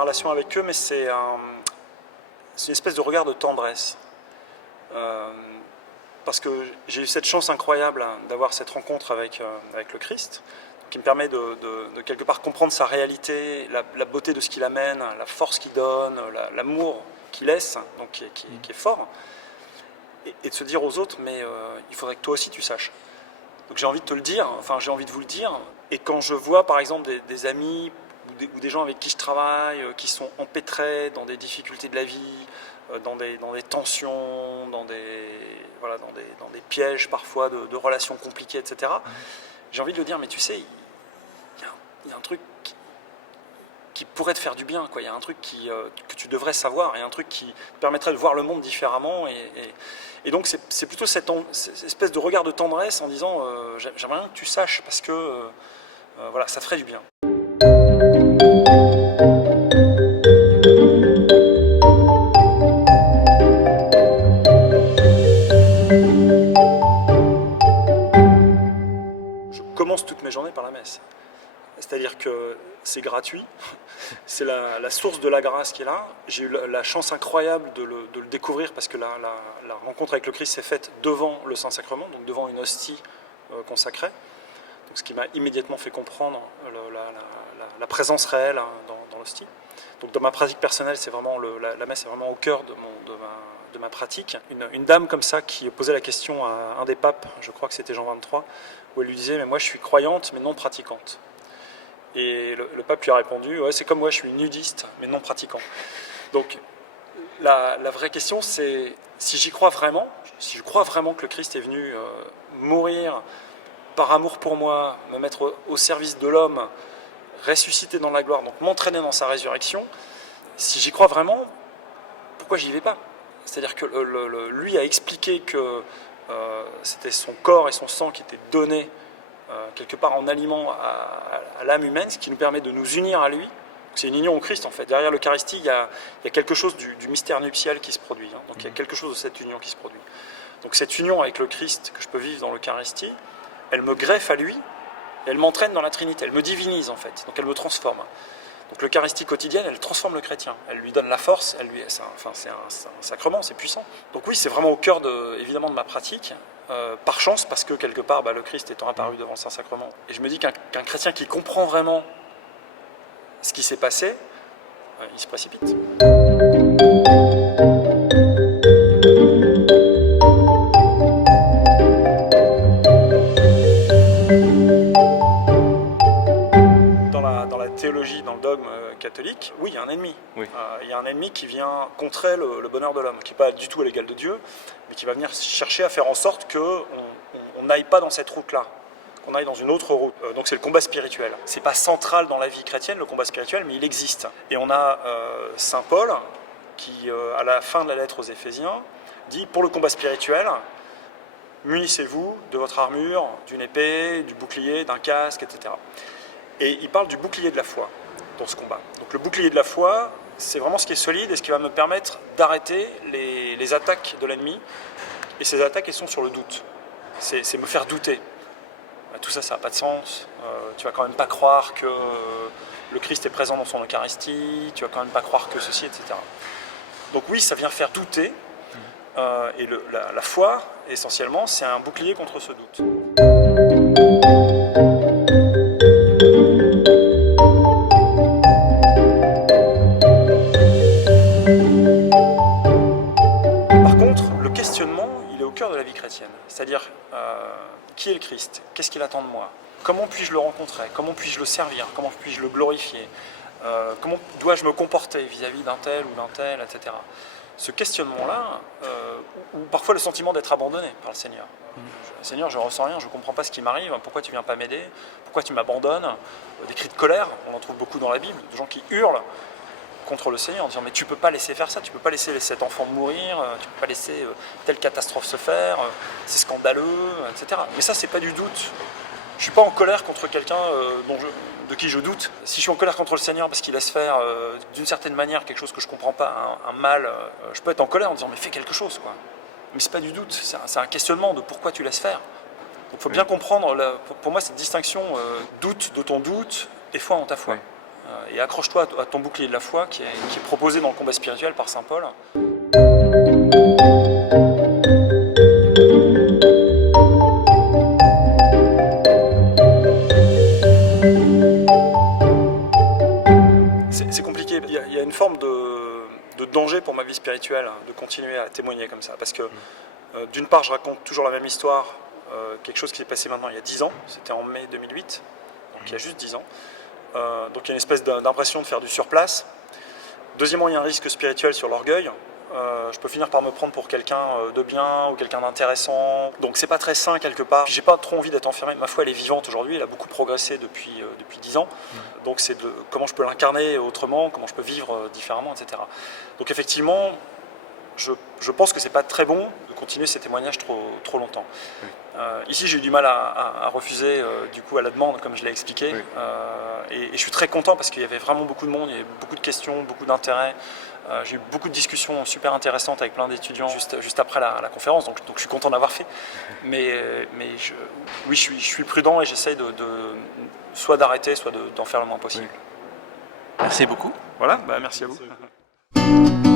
ma relation avec eux, mais c'est une espèce de regard de tendresse. Parce que j'ai eu cette chance incroyable d'avoir cette rencontre avec le Christ, qui me permet de quelque part comprendre sa réalité, la beauté de ce qu'il amène, la force qu'il donne, l'amour qu'il laisse, donc qui est fort, et de se dire aux autres, mais il faudrait que toi aussi tu saches. Donc j'ai envie de te le dire, enfin j'ai envie de vous le dire, et quand je vois par exemple des amis ou des gens avec qui je travaille, qui sont empêtrés dans des difficultés de la vie, dans des tensions, dans des pièges parfois de relations compliquées, etc. J'ai envie de le dire, mais tu sais, il y a un truc qui pourrait te faire du bien, quoi. Il y a un truc que tu devrais savoir, il y a un truc qui te permettrait de voir le monde différemment. Et donc c'est plutôt cette espèce de regard de tendresse en disant j'aimerais bien que tu saches, parce que voilà, ça te ferait du bien. Je commence toutes mes journées par la messe. C'est-à-dire que c'est gratuit, c'est la source de la grâce qui est là. J'ai eu la chance incroyable de le découvrir, parce que la rencontre avec le Christ s'est faite devant le Saint-Sacrement, donc devant une hostie consacrée. Donc, ce qui m'a immédiatement fait comprendre la présence réelle dans l'hostie. Donc dans ma pratique personnelle, c'est vraiment la messe est vraiment au cœur de ma pratique. Une dame comme ça qui posait la question à un des papes, je crois que c'était Jean XXIII, où elle lui disait « mais moi je suis croyante mais non pratiquante ». Et le pape lui a répondu « ouais, c'est comme moi, je suis nudiste mais non pratiquant ». Donc la vraie question, c'est si j'y crois vraiment, si je crois vraiment que le Christ est venu mourir par amour pour moi, me mettre au service de l'homme, ressusciter dans la gloire, donc m'entraîner dans sa résurrection, si j'y crois vraiment, pourquoi j'y vais pas? C'est-à-dire que lui a expliqué que c'était son corps et son sang qui étaient donnés quelque part en aliment à l'âme humaine, ce qui nous permet de nous unir à lui. C'est une union au Christ en fait. Derrière l'Eucharistie, il y a quelque chose du mystère nuptial qui se produit. Donc il y a quelque chose de cette union qui se produit. Donc cette union avec le Christ que je peux vivre dans l'Eucharistie, elle me greffe à lui, et elle m'entraîne dans la Trinité, elle me divinise en fait, donc elle me transforme. Donc l'Eucharistie quotidienne, elle transforme le chrétien, elle lui donne la force, c'est un sacrement, c'est puissant. Donc oui, c'est vraiment au cœur évidemment de ma pratique, par chance, parce que quelque part, le Christ étant apparu devant le Saint-Sacrement. Et je me dis qu'un chrétien qui comprend vraiment ce qui s'est passé, il se précipite. Dans la théologie, dans le dogme catholique, oui, il y a un ennemi. Oui. Il y a un ennemi qui vient contrer le bonheur de l'homme, qui n'est pas du tout à l'égal de Dieu, mais qui va venir chercher à faire en sorte qu'on n'aille pas dans cette route-là, qu'on aille dans une autre route. Donc c'est le combat spirituel. C'est pas central dans la vie chrétienne, le combat spirituel, mais il existe. Et on a saint Paul qui, à la fin de la lettre aux Éphésiens, dit pour le combat spirituel, munissez-vous de votre armure, d'une épée, du bouclier, d'un casque, etc. Et il parle du bouclier de la foi dans ce combat. Donc le bouclier de la foi, c'est vraiment ce qui est solide et ce qui va me permettre d'arrêter les attaques de l'ennemi. Et ces attaques, elles sont sur le doute. C'est me faire douter. Tout ça, ça n'a pas de sens. Tu vas quand même pas croire que le Christ est présent dans son Eucharistie. Tu vas quand même pas croire que ceci, etc. Donc oui, ça vient faire douter. Et la foi, essentiellement, c'est un bouclier contre ce doute. Par contre, le questionnement, il est au cœur de la vie chrétienne. C'est-à-dire, qui est le Christ? Qu'est-ce qu'il attend de moi? Comment puis-je le rencontrer? Comment puis-je le servir? Comment puis-je le glorifier? Comment dois-je me comporter vis-à-vis d'un tel ou d'un tel, etc. Ce questionnement-là, ou parfois le sentiment d'être abandonné par le Seigneur. Seigneur, je ne ressens rien, je ne comprends pas ce qui m'arrive, pourquoi tu ne viens pas m'aider? Pourquoi tu m'abandonnes? Des cris de colère, on en trouve beaucoup dans la Bible, de gens qui hurlent contre le Seigneur en disant mais tu ne peux pas laisser faire ça, tu ne peux pas laisser cet enfant mourir, tu ne peux pas laisser telle catastrophe se faire, c'est scandaleux, etc. Mais ça, c'est pas du doute. Je ne suis pas en colère contre quelqu'un de qui je doute. Si je suis en colère contre le Seigneur parce qu'il laisse faire d'une certaine manière quelque chose que je ne comprends pas, un mal, je peux être en colère en disant mais fais quelque chose, quoi. Mais c'est pas du doute, c'est un questionnement de pourquoi tu laisses faire. Donc il faut bien comprendre, pour moi, cette distinction doute de ton doute et foi en ta foi. et accroche-toi à ton bouclier de la foi qui est proposé dans le combat spirituel par saint Paul. C'est compliqué, il y a une forme de danger pour ma vie spirituelle de continuer à témoigner comme ça, parce que d'une part je raconte toujours la même histoire, quelque chose qui s'est passé maintenant il y a 10 ans, c'était en mai 2008, donc il y a juste 10 ans, donc il y a une espèce d'impression de faire du surplace. Deuxièmement, il y a un risque spirituel sur l'orgueil. Je peux finir par me prendre pour quelqu'un de bien ou quelqu'un d'intéressant. Donc c'est pas très sain quelque part. J'ai pas trop envie d'être enfermé. Ma foi, elle est vivante aujourd'hui. Elle a beaucoup progressé depuis 10 ans. Donc c'est comment je peux l'incarner autrement, comment je peux vivre différemment, etc. Donc effectivement, je pense que c'est pas très bon de continuer ces témoignages trop longtemps. Oui. Ici, j'ai eu du mal à refuser du coup à la demande, comme je l'ai expliqué. Oui. Et je suis très content parce qu'il y avait vraiment beaucoup de monde, il y avait beaucoup de questions, beaucoup d'intérêt. J'ai eu beaucoup de discussions super intéressantes avec plein d'étudiants juste après la conférence, donc je suis content d'avoir fait. Mais oui, je suis prudent et j'essaye soit d'arrêter, soit d'en faire le moins possible. Oui. Merci beaucoup. Voilà, merci à vous.